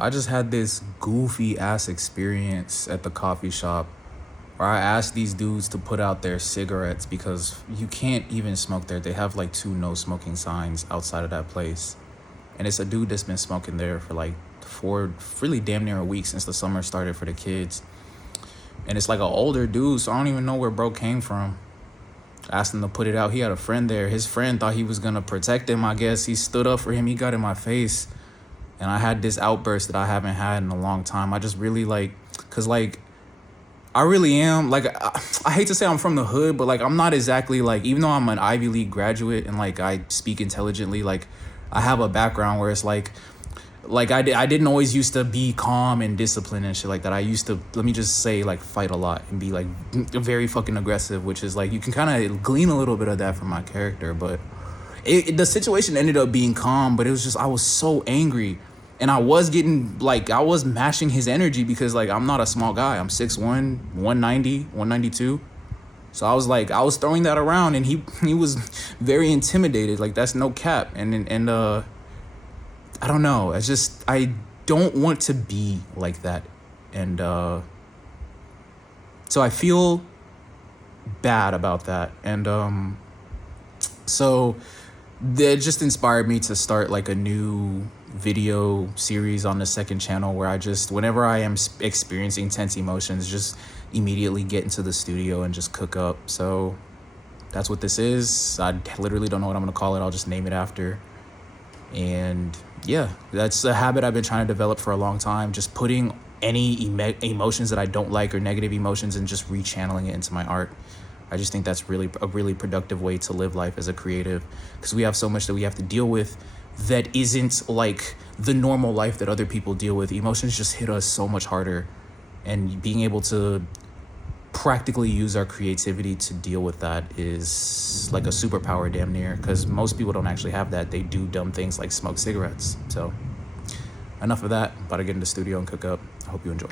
I just had this goofy ass experience at the coffee shop where I asked these dudes to put out their cigarettes because you can't even smoke there. They have like 2 no smoking signs outside of that place. And it's a dude that's been smoking there for like really damn near a week since the summer started for the kids. And it's like an older dude, so I don't even know where bro came from. Asked him to put it out. He had a friend there. His friend thought he was gonna protect him, I guess. He stood up for him. He got in my face. And I had this outburst that I haven't had in a long time. I just really cause I really am, I hate to say I'm from the hood, but I'm not exactly even though I'm an Ivy League graduate and I speak intelligently, I have a background where it's I didn't always used to be calm and disciplined and shit like that. I used to, let me just say, fight a lot and be very fucking aggressive, which is you can kind of glean a little bit of that from my character. But the situation ended up being calm, but it was just, I was so angry. And I was getting, I was mashing his energy because, I'm not a small guy. I'm 6'1", 190, 192. So I was throwing that around, and he was very intimidated. That's no cap. And I don't know. It's just, I don't want to be like that. And so I feel bad about that. And so that just inspired me to start a new video series on the second channel where I just, whenever I am experiencing tense emotions, just immediately get into the studio and just cook up. So that's what this is. I literally don't know what I'm gonna call it. I'll just name it after. And yeah, that's a habit I've been trying to develop for a long time, just putting any emotions that I don't like or negative emotions and just rechanneling it into my art. I just think that's a really productive way to live life as a creative, because we have so much that we have to deal with that isn't the normal life that other people deal with. Emotions just hit us so much harder, and being able to practically use our creativity to deal with that is like a superpower damn near, because most people don't actually have that. They do dumb things like smoke cigarettes. So enough of that. About to get in the studio and cook up. I hope you enjoy.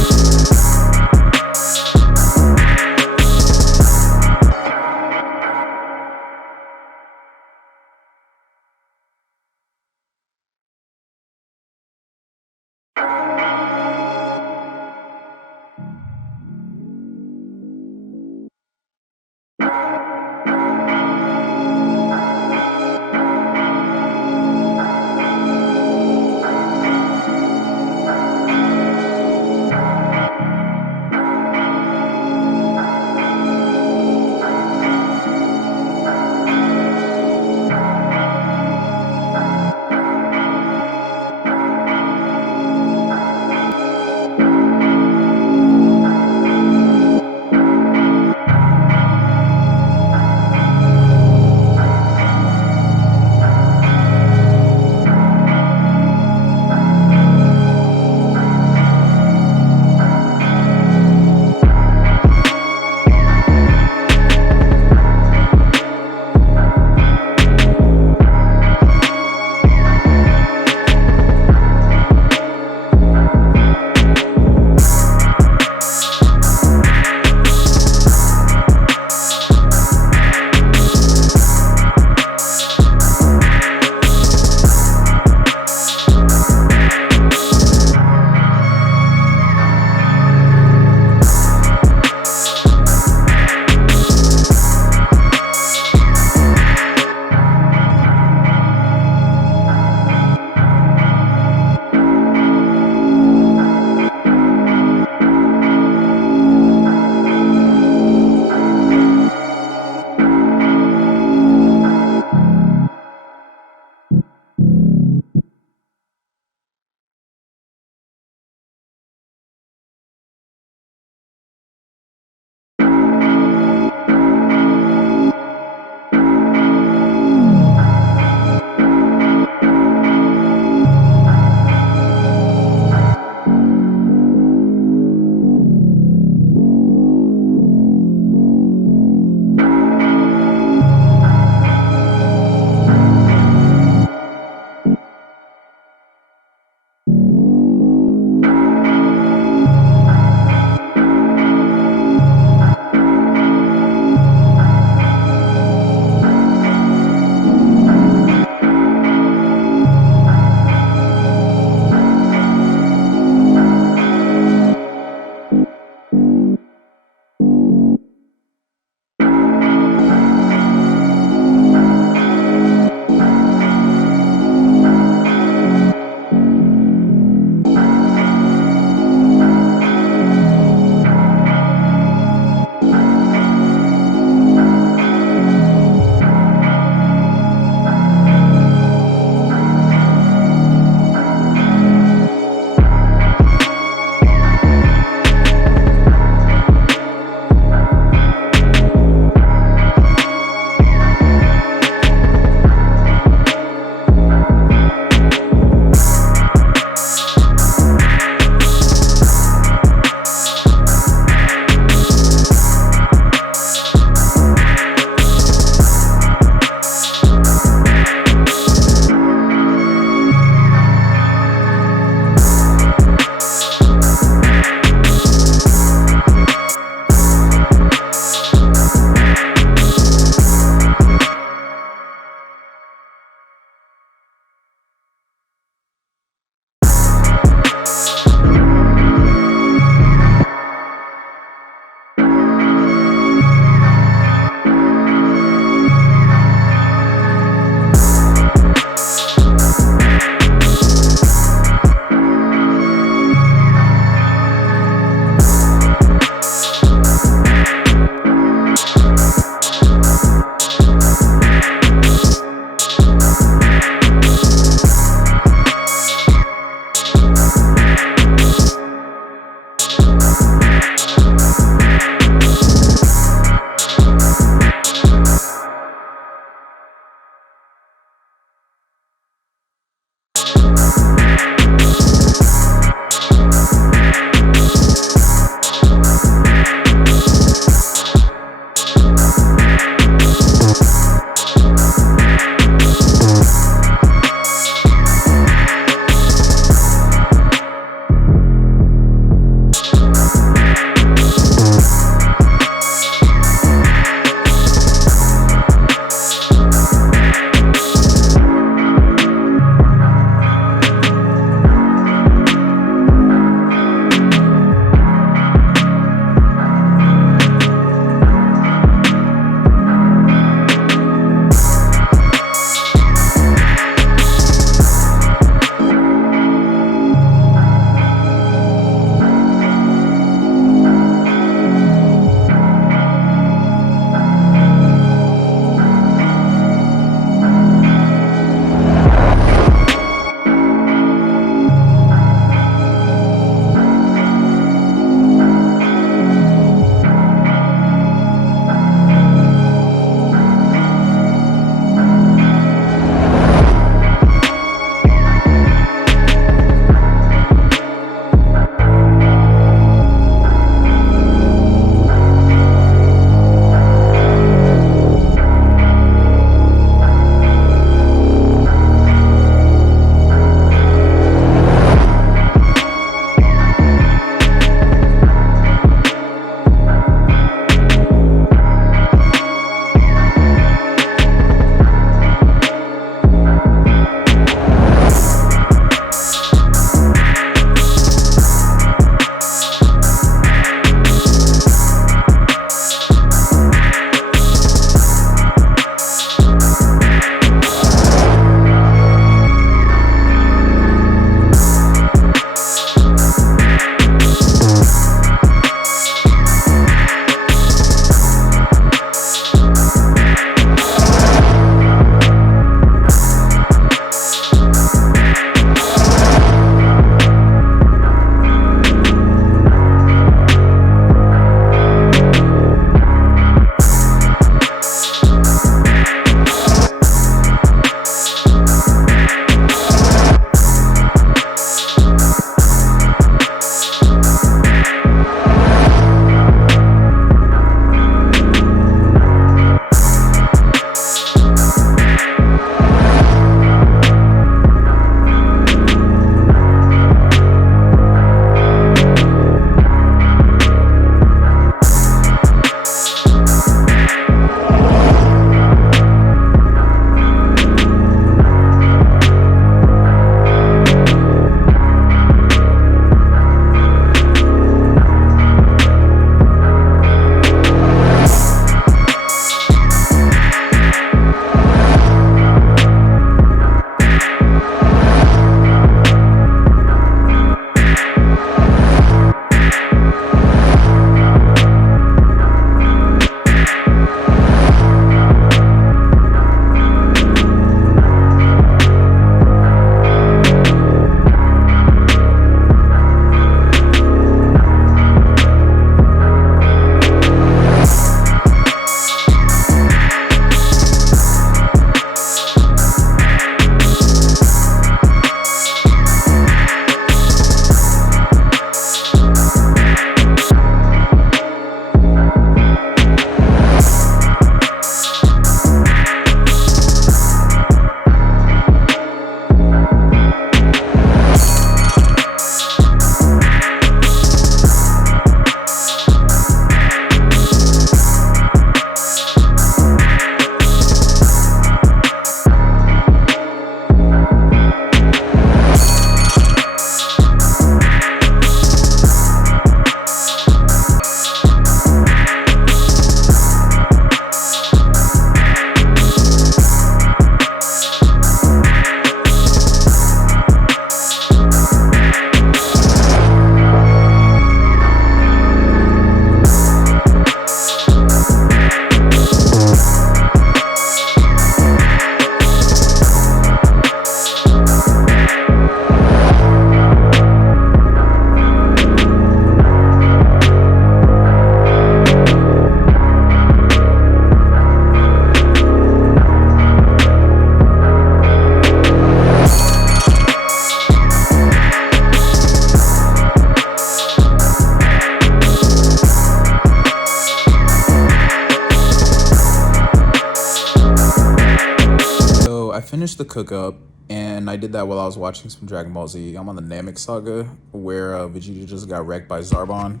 cook up, and I did that while I was watching some Dragon Ball Z. I'm on the Namek saga where Vegeta just got wrecked by Zarbon.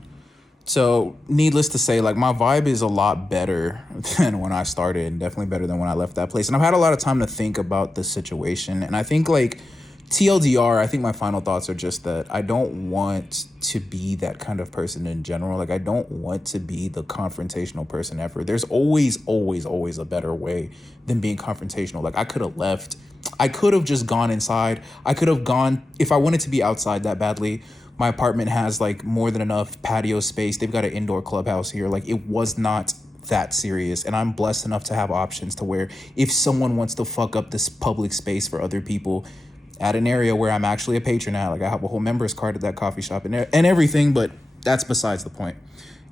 So, needless to say, like, my vibe is a lot better than when I started, and definitely better than when I left that place. And I've had a lot of time to think about the situation. And I think, like, TLDR, I think my final thoughts are just that I don't want to be that kind of person in general. Like, I don't want to be the confrontational person ever. There's always, always, always a better way than being confrontational. Like, I could have left. I could have just gone inside. I could have gone, if I wanted to be outside that badly. My apartment has like more than enough patio space. They've got an indoor clubhouse here. Like, it was not that serious. And I'm blessed enough to have options to where if someone wants to fuck up this public space for other people at an area where I'm actually a patron at, like I have a whole members card at that coffee shop and everything, but that's besides the point.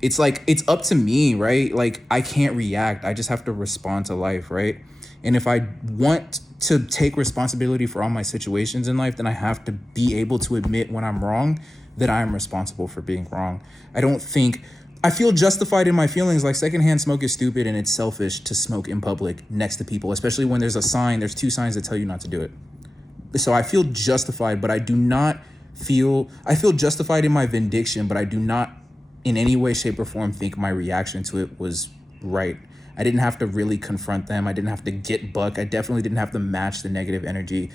It's like, it's up to me, right? Like, I can't react. I just have to respond to life, right? And if I want to take responsibility for all my situations in life, then I have to be able to admit when I'm wrong, that I am responsible for being wrong. I feel justified in my feelings. Like, secondhand smoke is stupid and it's selfish to smoke in public next to people, especially when there's there's 2 signs that tell you not to do it. So I feel justified, but I feel justified in my vindication, but I do not in any way, shape, or form think my reaction to it was right. I didn't have to really confront them. I didn't have to get buck. I definitely didn't have to match the negative energy.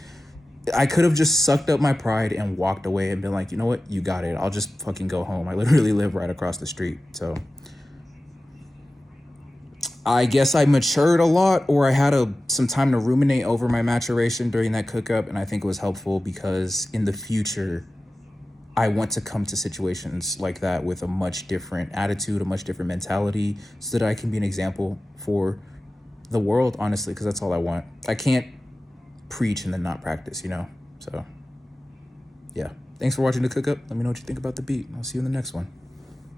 I could have just sucked up my pride and walked away and been like, you know what? You got it. I'll just fucking go home. I literally live right across the street. So I guess I matured a lot, or I had some time to ruminate over my maturation during that cook-up, and I think it was helpful because in the future, I want to come to situations like that with a much different attitude, a much different mentality, so that I can be an example for the world, honestly, because that's all I want. I can't preach and then not practice, you know? So, yeah. Thanks for watching the cook-up. Let me know what you think about the beat. I'll see you in the next one.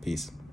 Peace.